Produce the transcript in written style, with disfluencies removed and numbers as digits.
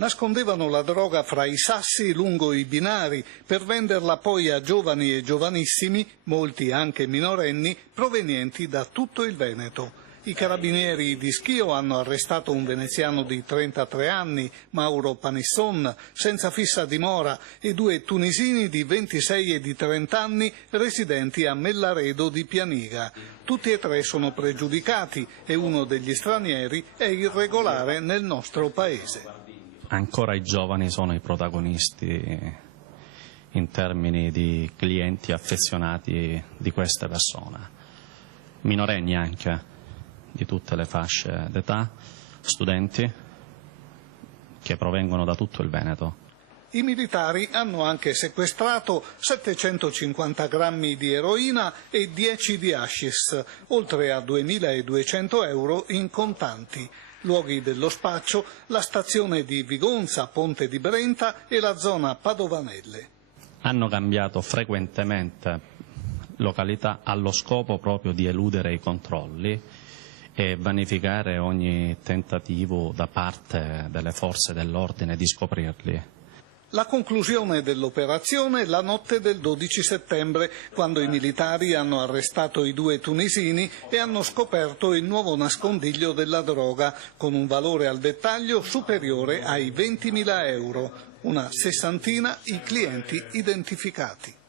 nascondevano la droga fra i sassi lungo i binari per venderla poi a giovani e giovanissimi, molti anche minorenni, provenienti da tutto il Veneto. I carabinieri di Schio hanno arrestato un veneziano di 33 anni, Mauro Panisson, senza fissa dimora, e due tunisini di 26 e di 30 anni residenti a Mellaredo di Pianiga. Tutti e tre sono pregiudicati e uno degli stranieri è irregolare nel nostro paese. Ancora i giovani sono i protagonisti in termini di clienti affezionati di queste persone, minorenni anche, di tutte le fasce d'età, studenti che provengono da tutto il Veneto. I militari hanno anche sequestrato 750 grammi di eroina e 10 di hashish, oltre a 2.200 euro in contanti. Luoghi dello spaccio, la stazione di Vigonza, Ponte di Brenta e la zona Padovanelle. Hanno cambiato frequentemente località allo scopo proprio di eludere i controlli e vanificare ogni tentativo da parte delle forze dell'ordine di scoprirli. La conclusione dell'operazione la notte del 12 settembre, quando i militari hanno arrestato i due tunisini e hanno scoperto il nuovo nascondiglio della droga, con un valore al dettaglio superiore ai 20.000 euro, una sessantina i clienti identificati.